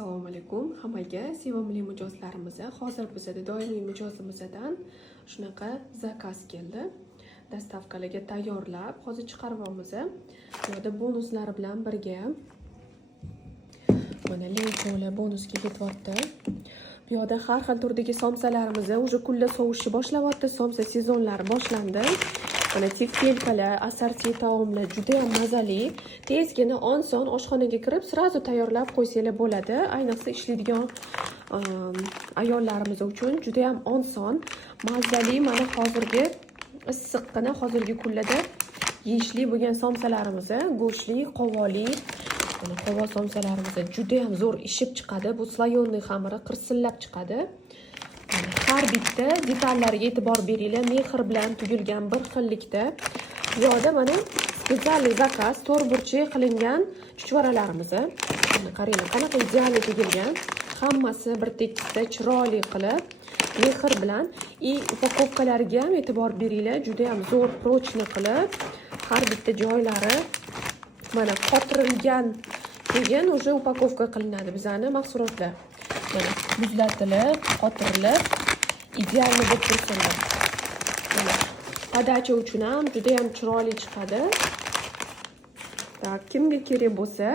Assalomu alaykum hammaga. Sevimli mijozlarimiz, hozir bizda doimiy mijozimizdan shunaqa zakaz keldi. Dastavkalarga tayyorlab, hozir chiqaryapmiz. Bu yerda bonuslari bilan birga mana leykolar bonusga ketyapti. Bu yerda har xil turdagi somsalarimiz уже kunlar sovishni boshlayapti. Somsa sezonlari boshlandi. Mana teftelkalar, assorti taomlar juda ham mazali. Tezgina oson oshxonaga kirib, srazu tayyorlab qo'ysanglar bo'ladi. Ayniqsa ishlaydigan ayollarimiz uchun juda ham oson, mazali. Mana hozirgi issiqqina hozirgi kunlarda yeyishli bo'lgan somsalarimiz, go'shtli, qovoli. Mana qovo somsalarimiz juda ham zo'r ishib chiqadi. Bu slayonniy xamiri qirsillab chiqadi. Har bitta detallariga e'tibor beringlar, mehr bilan tugilgan bir xillikda. Bu yerda mana spetsialniy zakaz, to'rtburchak qilingan chuchvaralarimiz. Mana qaranglar, qanaqa ideal tugilgan. Hammasi bir tekisda chiroyli qilib, mehr bilan upakovkalariga ham e'tibor beringlar, juda ham zo'r prochni qilib, har bitta joylari mana qotirilgan degan уже upakovka qilinadi bizani mahsulotlar. Mana muzlatilib, qotirilib, idealni bo'lib tursinlar. Mana podacha uchun ham juda ham chiroyli chiqadi. Tak, kimga kerak bo'lsa,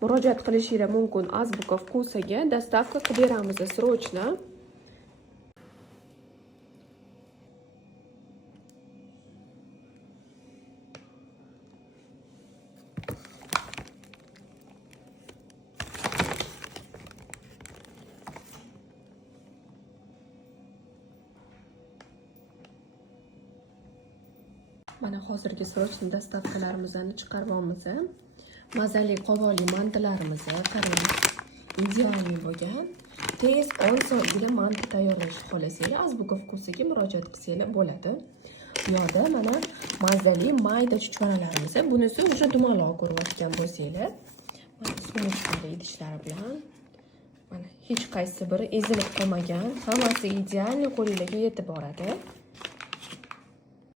murojaat qilishingiz mumkin. Azbuka Vkusaga dastavka qilib beramiz srochno. Mana hozirgi srochni dastavkalarimizni chiqaryapmiz. Mazali qovoli mantilarimiz qarang, ideal bo'lgan. Tez osongina manti tayyorlashni xohlasanglar, Azbuka Vkusaga murojaat qilsanglar bo'ladi. Bu yerda mana mazali mayda chuchvaralarimiz. Bunisi o'sha dumaloq ko'rayotgan bo'lsanglar, mana sumishli idishlari bilan mana hech qaysi biri ezilib qolmagan, hammasi ideal qo'lingizga yetib boradi.